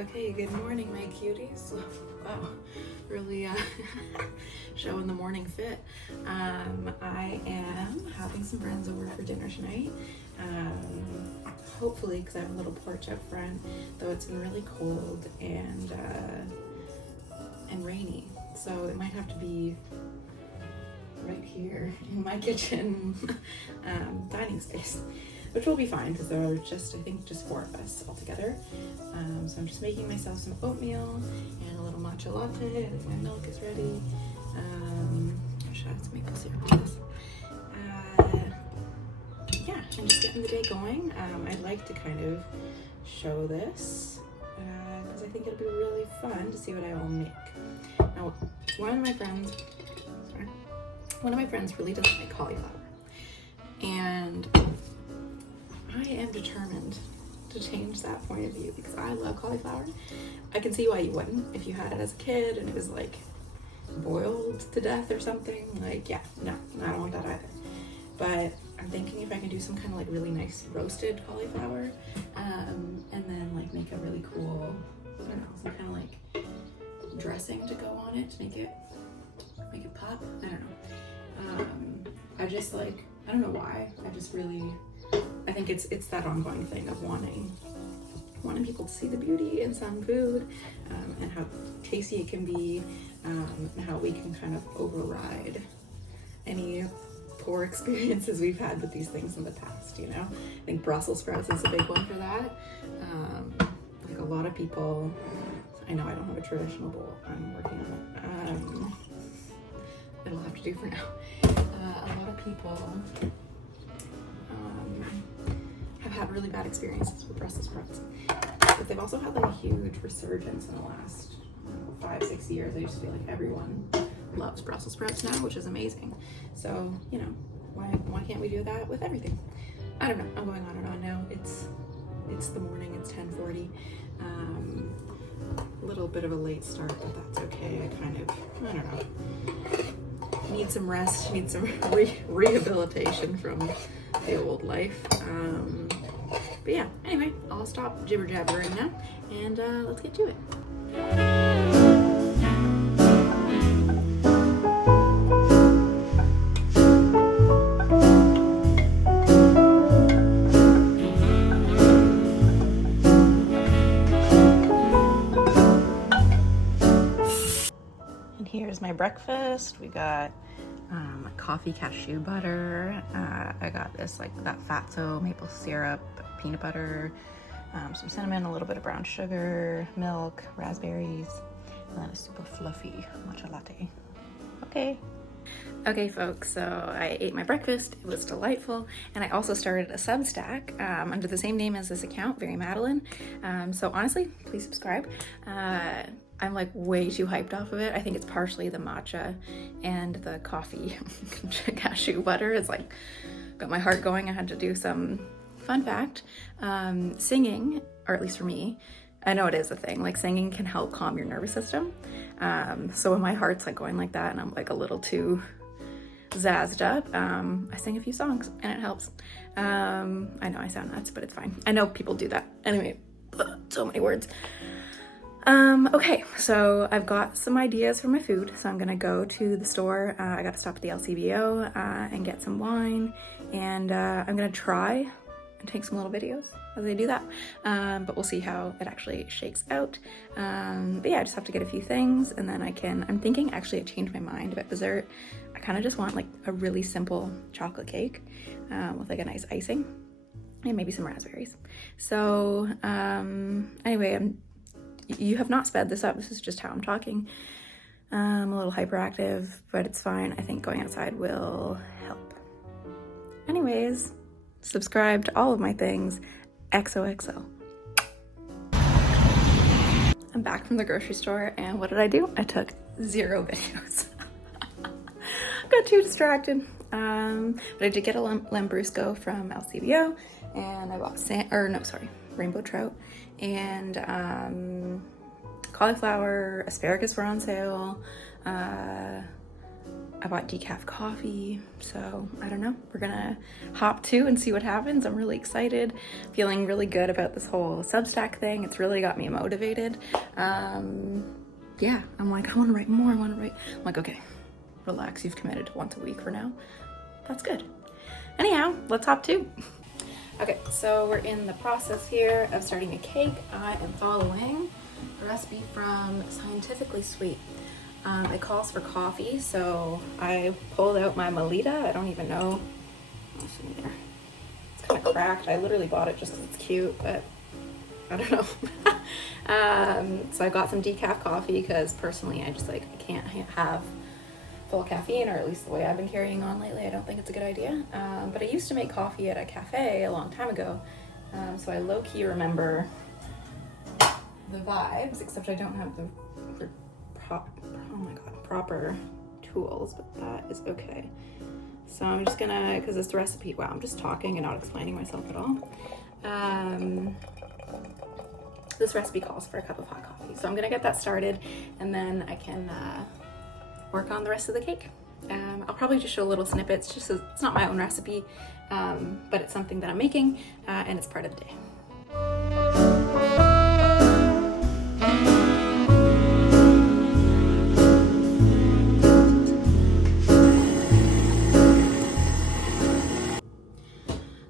Okay, good morning, my cuties. Wow, really showing the morning fit. I am having some friends over for dinner tonight. Hopefully, because I have a little porch up front, though it's been really cold and rainy, so it might have to be right here in my kitchen dining space, which will be fine because there are just, I think, just 4 of us all together. So I'm just making myself some oatmeal and a little matcha latte. I think my milk is ready. I should add some maple syrup to this. Yeah, and just getting the day going. I'd like to kind of show this because I think it'll be really fun to see what I all make. Now, one of my friends really doesn't like cauliflower, and I am determined to change that point of view because I love cauliflower. I can see why you wouldn't if you had it as a kid and it was like boiled to death or something. Like, yeah, no, I don't want that either. But I'm thinking if I can do some kind of like really nice roasted cauliflower, and then like make a really cool, I don't know, some kind of like dressing to go on it to make it pop. I don't know. I just like, I don't know why. I think it's that ongoing thing of wanting people to see the beauty in some food, and how tasty it can be, and how we can kind of override any poor experiences we've had with these things in the past, you know? I think Brussels sprouts is a big one for that. Like a lot of people, I know I don't have a traditional bowl, I'm working on it. It'll have to do for now. A lot of people have had really bad experiences with Brussels sprouts, but they've also had like a huge resurgence in the last 5-6 years. I just feel like everyone loves Brussels sprouts now, which is amazing. So, you know, why can't we do that with everything? I don't know, I'm going on and on now. It's the morning, it's 10:40. A little bit of a late start, but that's okay. I don't know, need some rest, need some rehabilitation from the old life. But yeah, anyway, I'll stop jibber jabbering now and let's get to it. And here's my breakfast. We got coffee cashew butter. I got this like that fatso maple syrup, peanut butter, some cinnamon, a little bit of brown sugar, milk, raspberries, and then a super fluffy matcha latte. Okay folks, so I ate my breakfast. It was delightful, and I also started a Substack under the same name as this account, VeryMadeleine. So honestly, please subscribe. I'm like way too hyped off of it. I think it's partially the matcha and the coffee cashew butter. It's like got my heart going. I had to do some fun fact. Singing, or at least for me, I know it is a thing, like singing can help calm your nervous system. So when my heart's like going like that and I'm like a little too zazzed up, I sing a few songs and it helps. I know I sound nuts, but it's fine. I know people do that. Anyway, so many words. Okay, so I've got some ideas for my food, so I'm gonna go to the store. I gotta stop at the LCBO and get some wine, and I'm gonna try and take some little videos as I do that, but we'll see how it actually shakes out. But yeah, I just have to get a few things, and then I'm thinking actually I changed my mind about dessert. I kind of just want like a really simple chocolate cake with like a nice icing and maybe some raspberries. So anyway, you have not sped this up. This is just how I'm talking. I'm a little hyperactive, but it's fine. I think going outside will help. Anyways, subscribe to all of my things. XOXO. I'm back from the grocery store, and what did I do? I took 0 videos. Got too distracted. But I did get a Lambrusco from LCBO, and I bought rainbow trout, and cauliflower, asparagus were on sale, I bought decaf coffee, so I don't know. We're gonna hop to and see what happens. I'm really excited, feeling really good about this whole Substack thing. It's really got me motivated. Yeah, I'm like, I wanna write more, I wanna write. I'm like, okay, relax, you've committed to once a week for now. That's good. Anyhow, let's hop to. Okay, so we're in the process here of starting a cake. I am following a recipe from Scientifically Sweet. It calls for coffee, so I pulled out my Melita. I don't even know what's in there. It's kind of cracked. I literally bought it just because it's cute, but I don't know. So I got some decaf coffee because personally I just like, I can't have full caffeine, or at least the way I've been carrying on lately. I don't think it's a good idea. But I used to make coffee at a cafe a long time ago, so I low-key remember the vibes, except I don't have the proper tools, but that is okay. So I'm just gonna, because this recipe, wow, I'm just talking and not explaining myself at all. This recipe calls for a cup of hot coffee, so I'm gonna get that started, and then I can work on the rest of the cake. I'll probably just show little snippets, just so it's not my own recipe, but it's something that I'm making, and it's part of the day.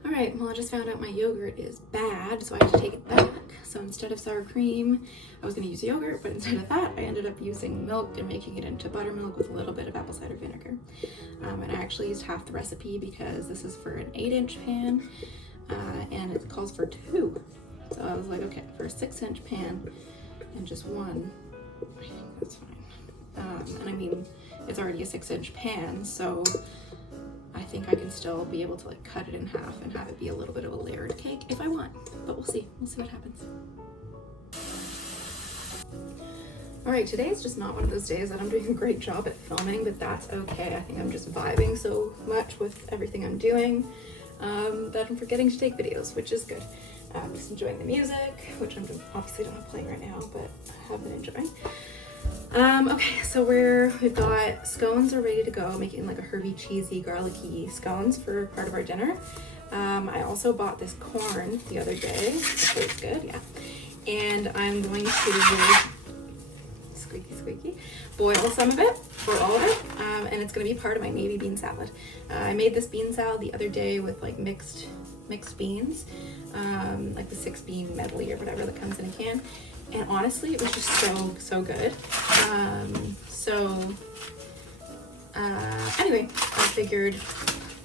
Alright, well I just found out my yogurt is bad, so I have to take it back. So instead of sour cream, I was going to use yogurt, but instead of that, I ended up using milk and making it into buttermilk with a little bit of apple cider vinegar. And I actually used half the recipe because this is for an 8-inch pan, and it calls for 2. So I was like, okay, for a 6-inch pan and just 1, I think that's fine. And I mean, it's already a 6-inch pan, so I think I can still be able to like cut it in half and have it be a little bit of a layered cake if I want, but we'll see what happens. All right, today is just not one of those days that I'm doing a great job at filming, but that's okay. I think I'm just vibing so much with everything I'm doing that I'm forgetting to take videos, which is good. I'm just enjoying the music, which I'm obviously don't have playing right now, but I have been enjoying. Okay, so we've got scones are ready to go, making like a herby, cheesy, garlicky scones for part of our dinner. I also bought this corn the other day, which tastes good, yeah. And I'm going to, squeaky, boil some of it, or all of it, and it's gonna be part of my navy bean salad. I made this bean salad the other day with like mixed beans, like the 6-bean medley or whatever that comes in a can. And honestly, it was just so good. Anyway, I figured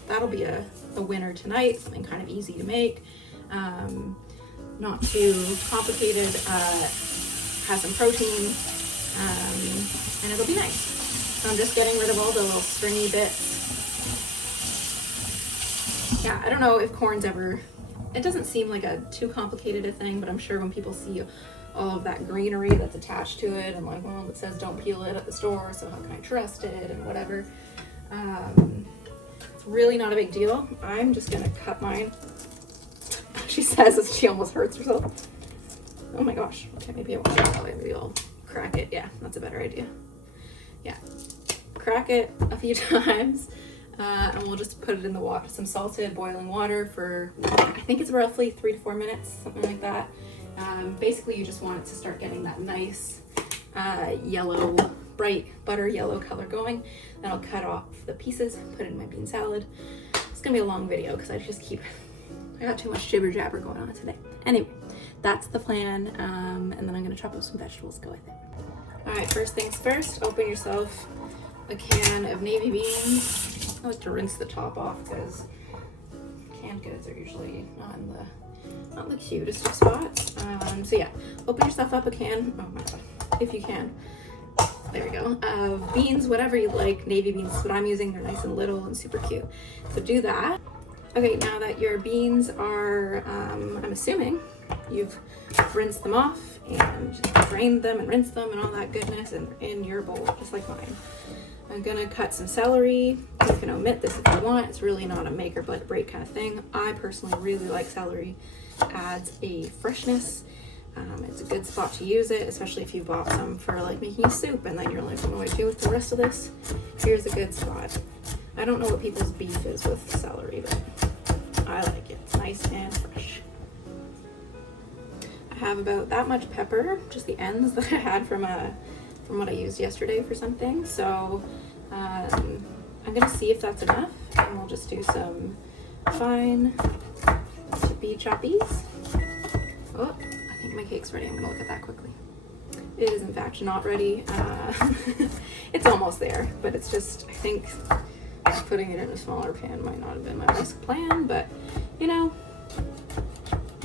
that'll be a winner tonight, something kind of easy to make, not too complicated, has some protein, and it'll be nice. So I'm just getting rid of all the little stringy bits. Yeah, I don't know if corn's ever, it doesn't seem like a too complicated a thing, but I'm sure when people see all of that greenery that's attached to it, and like, well, it says don't peel it at the store, so how can I trust it, and whatever. It's really not a big deal. I'm just gonna cut mine. She says as she almost hurts herself. Oh my gosh. Okay, maybe I won't do it. Maybe I'll crack it. Yeah, that's a better idea. Yeah, crack it a few times, and we'll just put it in the water, some salted boiling water for, I think it's roughly 3 to 4 minutes, something like that. Basically, you just want it to start getting that nice yellow, bright butter yellow color going. Then I'll cut off the pieces, put it in my bean salad. It's gonna be a long video because I got too much jibber jabber going on today. Anyway, that's the plan, and then I'm gonna chop up some vegetables, go with it. All right, first things first, open yourself a can of navy beans. I like to rinse the top off because canned goods are usually not the cutest of spots. So yeah, open yourself up a can, oh my god, if you can. There we go. Beans, whatever you like. Navy beans is what I'm using. They're nice and little and super cute. So do that. Okay, now that your beans are, I'm assuming you've rinsed them off and drained them and rinsed them and all that goodness in your bowl, just like mine. I'm gonna cut some celery. You can omit this if you want. It's really not a make or break kind of thing. I personally really like celery. Adds a freshness It's a good spot to use it, especially if you bought some for like making a soup and then you're like, what do I do with the rest of this? Here's a good spot. I don't know what people's beef is with celery, but I like it. It's nice and fresh. I have about that much pepper, just the ends that I had from what I used yesterday for something. So I'm gonna see if that's enough, and we'll just do some fine choppy choppies. Oh, I think my cake's ready. I'm gonna look at that quickly. It is in fact not ready. It's almost there, but it's just, I think putting it in a smaller pan might not have been my best plan, but you know,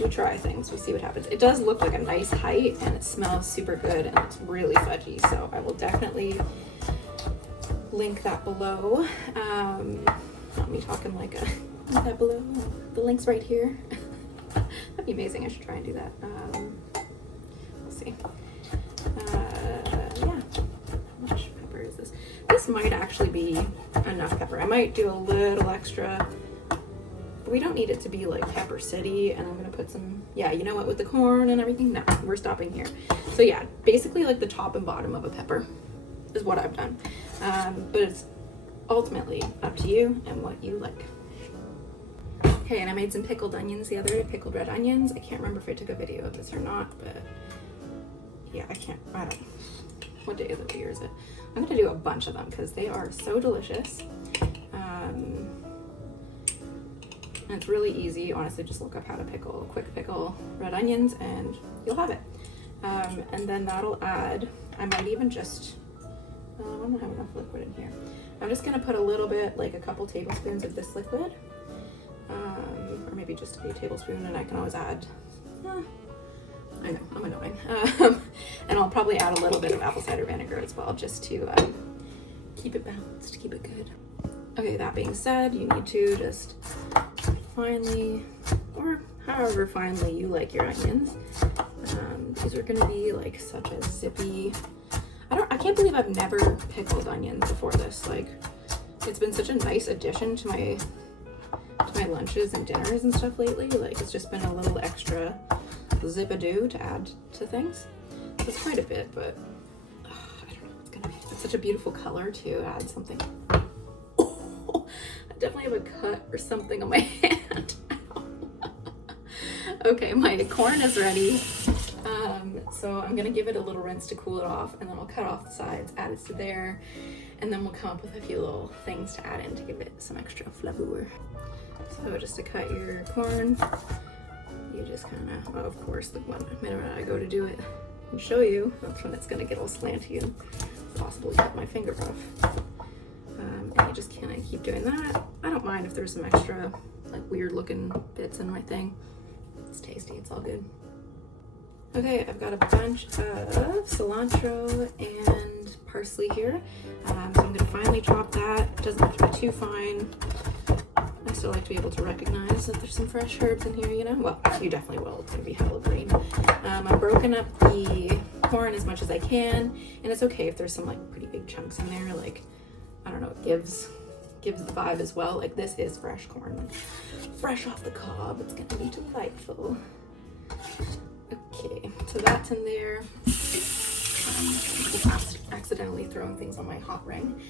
we try things, we see what happens. It does look like a nice height and it smells super good and it's really fudgy, so I will definitely link that below. Not me talking like that below. The link's right here. That'd be amazing. I should try and do that. We'll see. Yeah. How much pepper is this? This might actually be enough pepper. I might do a little extra. But we don't need it to be like Pepper City. And I'm gonna put some, yeah, you know what, with the corn and everything? No, we're stopping here. So yeah, basically like the top and bottom of a pepper is what I've done. But it's ultimately up to you and what you like. Okay, and I made some pickled onions the other day, pickled red onions. I can't remember if I took a video of this or not, but yeah, I don't know. What day of the year is it? I'm gonna do a bunch of them because they are so delicious. And it's really easy. Honestly, just look up how to quick pickle red onions and you'll have it. And then that'll add, I might even just, I don't have enough liquid in here. I'm just gonna put a little bit, like a couple tablespoons of this liquid. Or maybe just a tablespoon, and I can always add, I know, I'm annoying. And I'll probably add a little bit of apple cider vinegar as well, just to keep it balanced, keep it good. Okay, that being said, you need to just finely, or however finely you like your onions. These are gonna be like such a zippy, I can't believe I've never pickled onions before this. Like, it's been such a nice addition to my lunches and dinners and stuff lately. Like, it's just been a little extra zip-a-doo to add to things. So it's quite a bit, but I don't know, it's such a beautiful color to add something. Oh, I definitely have a cut or something on my hand. Okay, my corn is ready. So I'm gonna give it a little rinse to cool it off, and then I'll cut off the sides, add it to there, and then we'll come up with a few little things to add in to give it some extra flavor. So just to cut your corn, you just kind of, well, of course, the one minute I go to do it and show you, that's when it's gonna get all slanty and possibly cut my finger off. And you just kind of keep doing that. I don't mind if there's some extra, like, weird looking bits in my thing. It's tasty, it's all good. Okay, I've got a bunch of cilantro and parsley here. So I'm gonna finely chop that. It doesn't have to be too fine. I still like to be able to recognize that there's some fresh herbs in here, you know? Well, you definitely will. It's gonna be hella green. I've broken up the corn as much as I can, and it's okay if there's some like pretty big chunks in there. Like, I don't know, it gives the vibe as well. Like, this is fresh corn, like, fresh off the cob. It's gonna be delightful. Okay, so that's in there. Accidentally throwing things on my hot ring.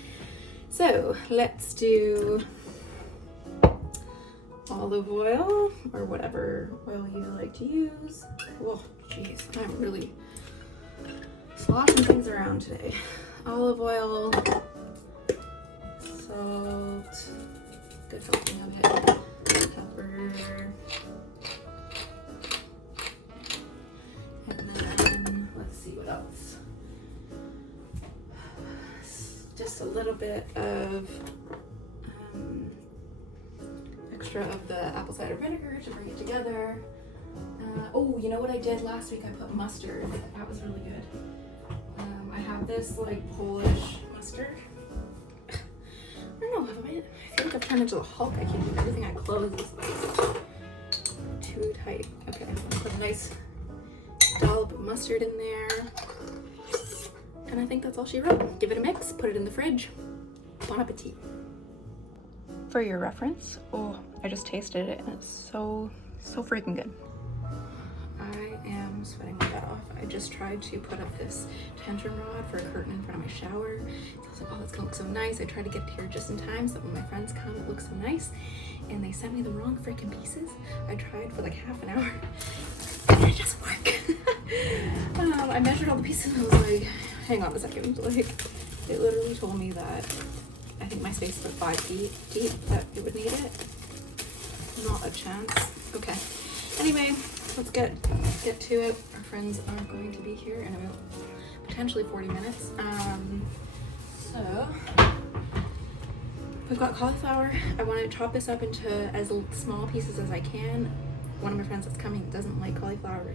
So let's do olive oil, or whatever oil you like to use. Oh, jeez, I'm really sloshing things around today. Olive oil, salt, good helping of it, pepper, and then let's see what else. Just a little bit of extra of the apple cider vinegar to bring it together. Oh, you know what I did last week? I put mustard. That was really good. I have this like Polish mustard. I don't know, I feel like I've turned into a Hulk. I can't do everything I close is like too tight. Okay, I'm gonna put a nice dollop of mustard in there. And I think that's all she wrote. Give it a mix, put it in the fridge. Bon appetit. For your reference, oh, I just tasted it and it's so freaking good. I am sweating my I just tried to put up this tension rod for a curtain in front of my shower. So I was like, oh, that's gonna look so nice. I tried to get it here just in time so that when my friends come, it looks so nice. And they sent me the wrong freaking pieces. I tried for like half an hour and it doesn't work. I measured all the pieces and I was like, hang on a second. Like, it literally told me that I think my space is about 5 feet deep, that it would need it. Not a chance. Okay. Anyway, let's get to it. Our friends are going to be here in about potentially 40 minutes. So we've got cauliflower. I want to chop this up into as small pieces as I can. One of my friends that's coming doesn't like cauliflower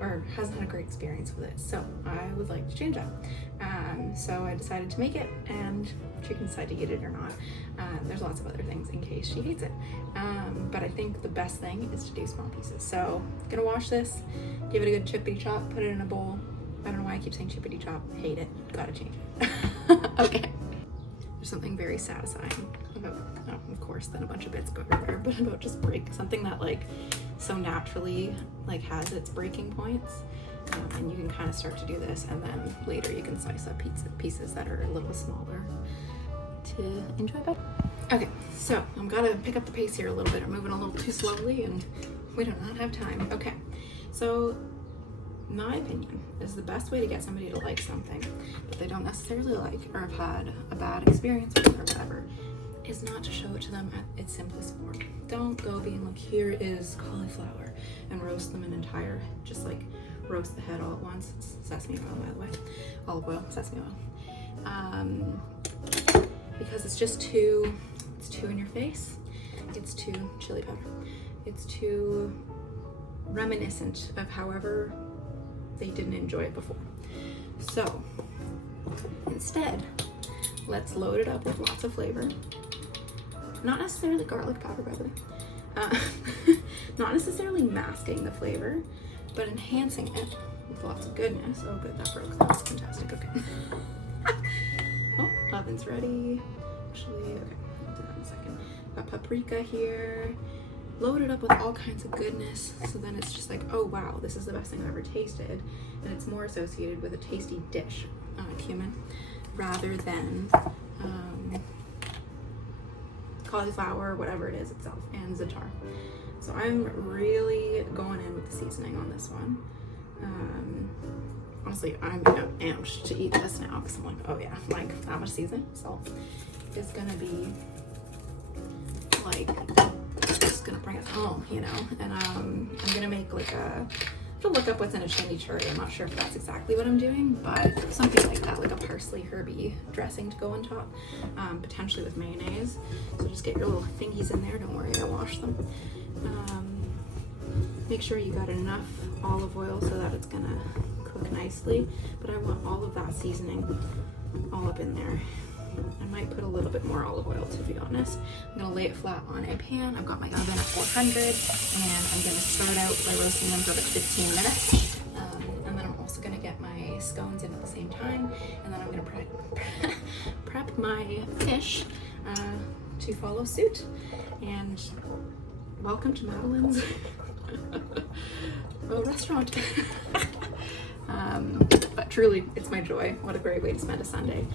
or hasn't had a great experience with it, so I would like to change up. So I decided to make it, and she can decide to eat it or not. There's lots of other things in case she hates it, but I think the best thing is to do small pieces. So I'm gonna wash this, give it a good chippity chop, put it in a bowl. I don't know why I keep saying chippity chop. Hate it. Gotta change it. Okay. There's something very satisfying about, oh, of course, then a bunch of bits go everywhere, but about just break something that like so naturally like has its breaking points. And you can kind of start to do this, and then later you can slice up pieces that are a little smaller to enjoy better. Okay, so I'm gonna pick up the pace here a little bit. I'm moving a little too slowly and we do not have time. Okay, so my opinion is the best way to get somebody to like something that they don't necessarily like or have had a bad experience with or whatever is not to show it to them at its simplest form. Don't go being like, here is cauliflower, and roast them an entire, just like roast the head all at once. It's sesame oil, by the way. Olive oil, sesame oil. Because it's just too in your face. It's too chili powder. It's too reminiscent of however they didn't enjoy it before. So instead, let's load it up with lots of flavor. Not necessarily garlic powder, by the way. Not necessarily masking the flavor, but enhancing it with lots of goodness. Oh good, that broke. That was fantastic. Okay. Oh, oven's ready. Actually, okay, I'll do that in a second. Got paprika here. Load it up with all kinds of goodness, so then it's just like, oh wow, this is the best thing I've ever tasted. And it's more associated with a tasty dish, cumin, rather than cauliflower, whatever it is itself, and Za'atar. So I'm really going in with the seasoning on this one. Honestly, I'm amped to eat this now because I'm like, oh yeah, like that much seasoning, salt is gonna be like, just gonna bring it home, you know. And I'm gonna make like to look up what's in a chimichurri. I'm not sure if that's exactly what I'm doing, but something like that, like a parsley herby dressing to go on top, potentially with mayonnaise. So just get your little thingies in there. Don't worry, I wash them. Make sure you got enough olive oil so that it's gonna cook nicely, but I want all of that seasoning all up in there. I might put a little bit more olive oil, to be honest. I'm gonna lay it flat on a pan. I've got my oven at 400, and I'm gonna start out by roasting them for like 15 minutes. And then I'm also gonna get my scones in at the same time, and then I'm gonna prep my fish to follow suit. And welcome to Madeleine's restaurant. But truly, it's my joy. What a great way to spend a Sunday.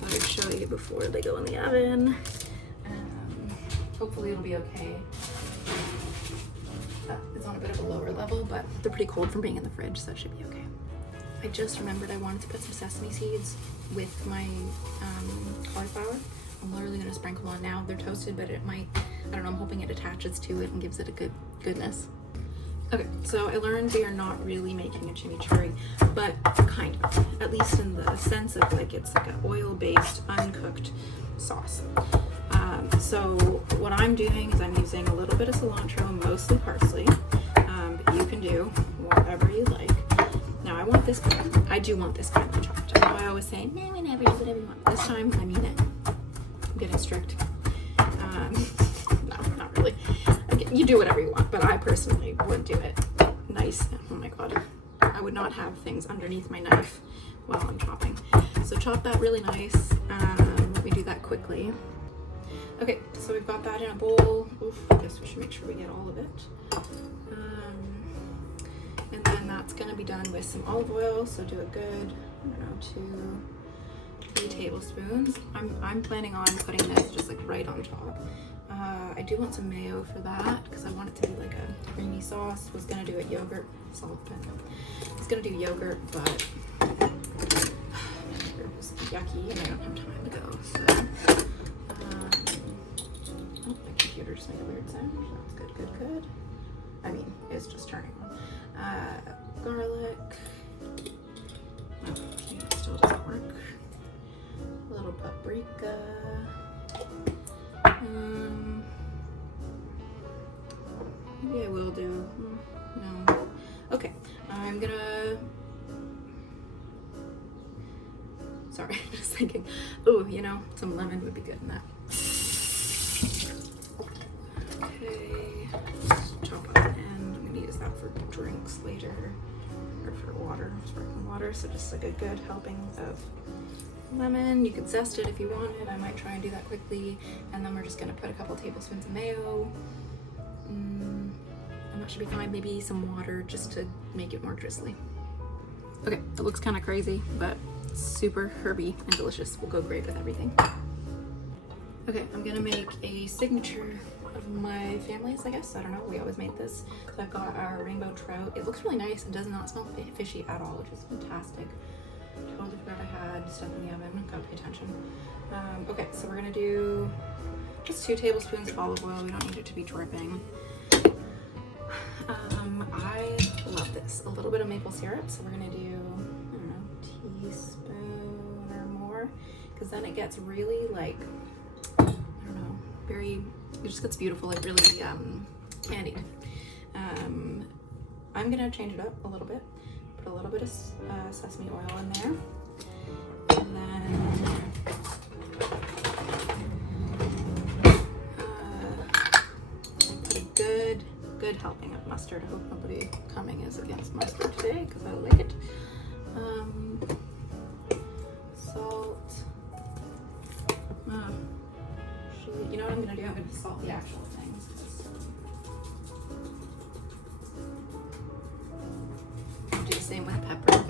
Let me show you before they go in the oven. Hopefully it'll be okay. It's on a bit of a lower level, but they're pretty cold from being in the fridge, so it should be okay. I just remembered I wanted to put some sesame seeds with my cauliflower. I'm literally gonna sprinkle on now. They're toasted, but it might, I don't know, I'm hoping it attaches to it and gives it a good goodness. Okay, so I learned we are not really making a chimichurri, but kind of, at least in the sense of like it's like an oil-based, uncooked sauce. So what I'm doing is I'm using a little bit of cilantro, mostly parsley, but you can do whatever you like. Now I want this, I do want this finely chopped. I know I always say, no, whenever, do whatever you want. This time, I mean it. I'm getting strict. No, not really. You do whatever you want, but I personally would do it nice. Oh my god, I would not have things underneath my knife while I'm chopping. So chop that really nice. Let me do that quickly. Okay, so we've got that in a bowl. Oof, I guess we should make sure we get all of it. And then and that's gonna be done with some olive oil. So do a good, I don't know, 2-3 tablespoons. I'm planning on putting this just like right on top. I do want some mayo for that because I want it to be like a creamy sauce. Was gonna do it yogurt, salt, but I was gonna do yogurt, but it was yucky and I don't have time to go. So, oh, my computer just made a weird sound. That's good. I mean, it's just turning on. Garlic. Oh, it still doesn't work. A little paprika. Maybe I will do, no. Okay, I'm gonna, sorry, I'm just thinking, ooh, you know, some lemon would be good in that. Okay, chop up the end. I'm gonna use that for drinks later, or for water, sparkling water. So just like a good helping of lemon. You could zest it if you wanted. I might try and do that quickly. And then we're just gonna put a couple tablespoons of mayo. And that should be fine. Maybe some water just to make it more drizzly. Okay, that looks kind of crazy, but super herby and delicious. Will go great with everything. Okay, I'm gonna make a signature of my family's, I guess. I don't know, we always make this. So I've got our rainbow trout. It looks really nice and does not smell fishy at all, which is fantastic. Totally forgot I had stuff in the oven. Gotta pay attention. Okay, so we're gonna do just 2 tablespoons of olive oil. We don't need it to be dripping. I love this. A little bit of maple syrup. So we're gonna do, I don't know, teaspoon or more, because then it gets really like, I don't know, very, it just gets beautiful, like really candied. I'm gonna change it up a little bit. Put a little bit of sesame oil in there, and then put a good helping of mustard. I hope nobody coming is against mustard today because I like it. Salt. You know what I'm gonna do? I'm gonna salt the actual things. Do the same with pepper.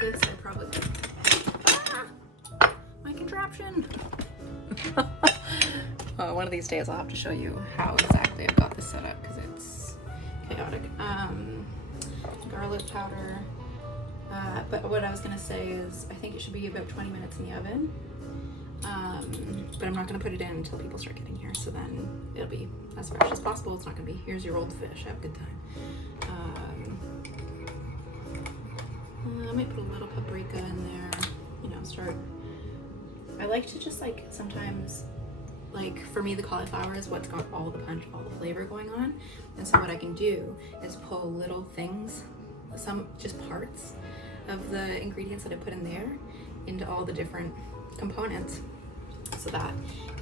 This I probably my contraption. One of these days I'll have to show you how exactly I've got this set up because it's chaotic. Garlic powder. But what I was gonna say is I think it should be about 20 minutes in the oven. But I'm not gonna put it in until people start getting here, so then it'll be as fresh as possible. It's not gonna be, here's your old fish, have a good time. I might put a little paprika in there, you know, I like to just like sometimes, like for me the cauliflower is what's got all the punch, all the flavor going on. And so what I can do is pull little things, some just parts of the ingredients that I put in there into all the different components so that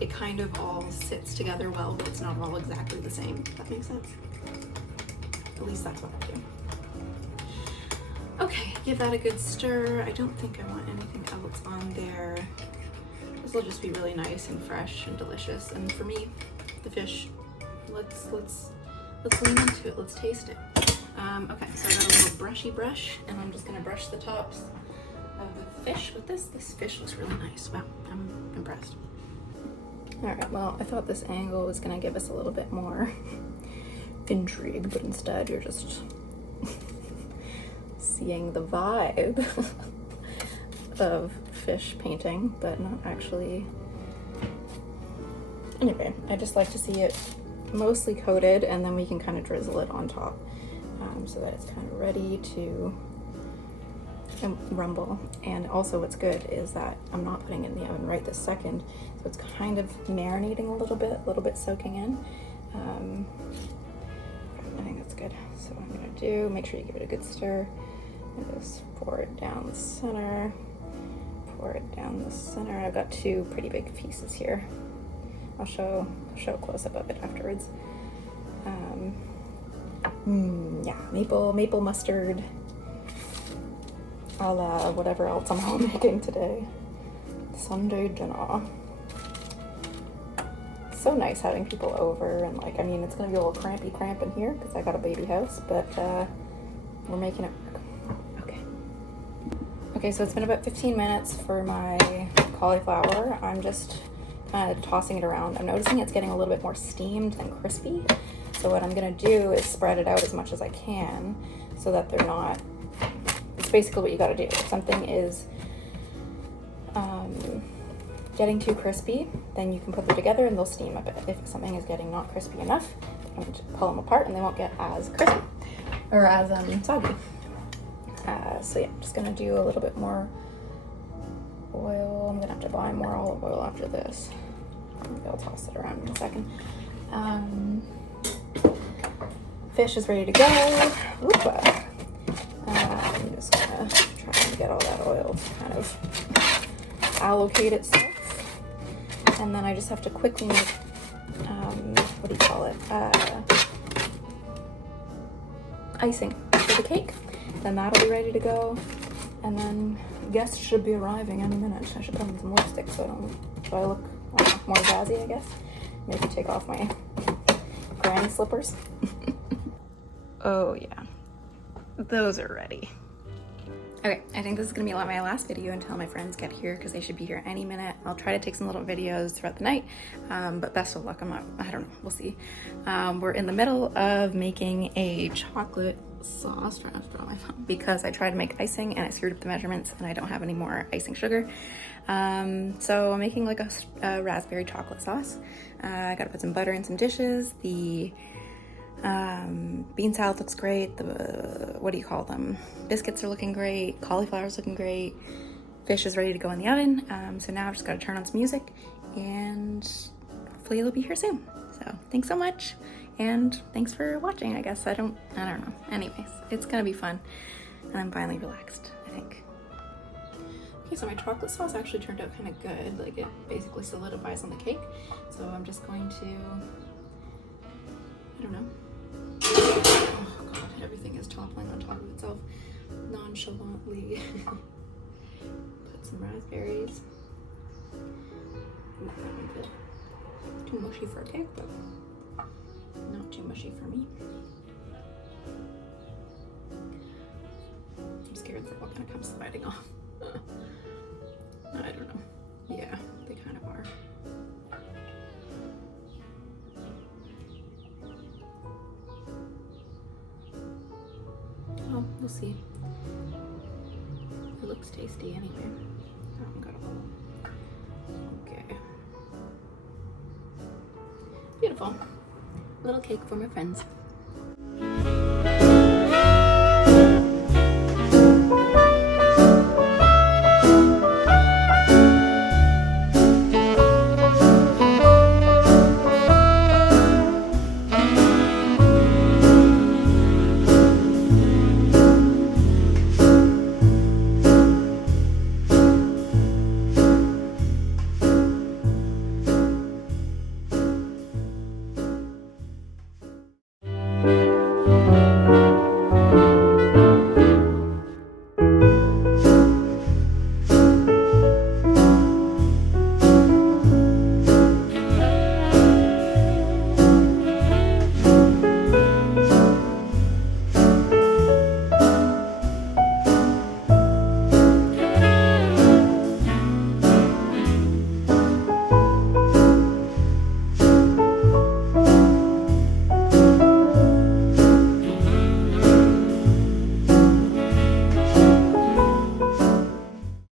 it kind of all sits together well, but it's not all exactly the same, if that makes sense. At least that's what I do. Okay, give that a good stir. I don't think I want anything else on there. This will just be really nice and fresh and delicious. And for me, the fish, let's lean into it, let's taste it. Okay, so I got a little brushy brush, and I'm just gonna brush the tops of the fish with this. This fish looks really nice. Wow, I'm impressed. All right, well, I thought this angle was gonna give us a little bit more intrigue, but instead you're just seeing the vibe of fish painting, but not actually. Anyway, I just like to see it mostly coated, and then we can kind of drizzle it on top. So that it's kind of ready to rumble. And also what's good is that I'm not putting it in the oven right this second, so it's kind of marinating a little bit soaking in. I think that's good. So what I'm gonna do, make sure you give it a good stir, and just pour it down the center. I've got 2 pretty big pieces here. I'll show a close-up of it afterwards. Yeah, maple mustard, a la whatever else I'm all making today. Sunday dinner. so nice having people over, and like, I mean, it's gonna be a little cramp in here because I got a baby house, but we're making it work. Okay, so it's been about 15 minutes for my cauliflower. I'm just kind of tossing it around. I'm noticing it's getting a little bit more steamed than crispy. So what I'm gonna do is spread it out as much as I can so that they're not, it's basically what you gotta do. If something is getting too crispy, then you can put them together and they'll steam a bit. If something is getting not crispy enough, I'm going to pull them apart and they won't get as crispy or as soggy. So yeah, I'm just gonna do a little bit more oil. I'm gonna have to buy more olive oil after this. Maybe I'll toss it around in a second. Fish is ready to go. I'm just gonna try to get all that oil to kind of allocate itself. And then I just have to quickly make, what do you call it? Icing for the cake. Then that'll be ready to go. And then guests should be arriving any minute. I should put on some lipstick so I look more jazzy, I guess. Maybe take off my granny slippers. Oh yeah, those are ready. Okay, I think this is gonna be my last video until my friends get here because they should be here any minute. I'll try to take some little videos throughout the night, but best of luck, I don't know, we'll see. We're in the middle of making a chocolate sauce, trying not to draw my phone, because I tried to make icing and I screwed up the measurements and I don't have any more icing sugar. So I'm making like a raspberry chocolate sauce. I gotta put some butter in some dishes. The bean salad looks great. The, what do you call them? Biscuits are looking great. Cauliflower's looking great. Fish is ready to go in the oven. So now I've just got to turn on some music and hopefully it'll be here soon. So thanks so much. And thanks for watching, I guess. I don't know. Anyways, it's gonna be fun. And I'm finally relaxed, I think. Okay, so my chocolate sauce actually turned out kind of good. Like, it basically solidifies on the cake. So I'm just going to, I don't know. Oh god, everything is toppling on top of itself nonchalantly. Put some raspberries. Ooh, that might be too mushy for a cake, but not too mushy for me. I'm scared they're all gonna come sliding off. I don't know. Yeah, they kind of are. Oh, we'll see. It looks tasty anyway. I haven't got a hole. Okay. Beautiful. Little cake for my friends.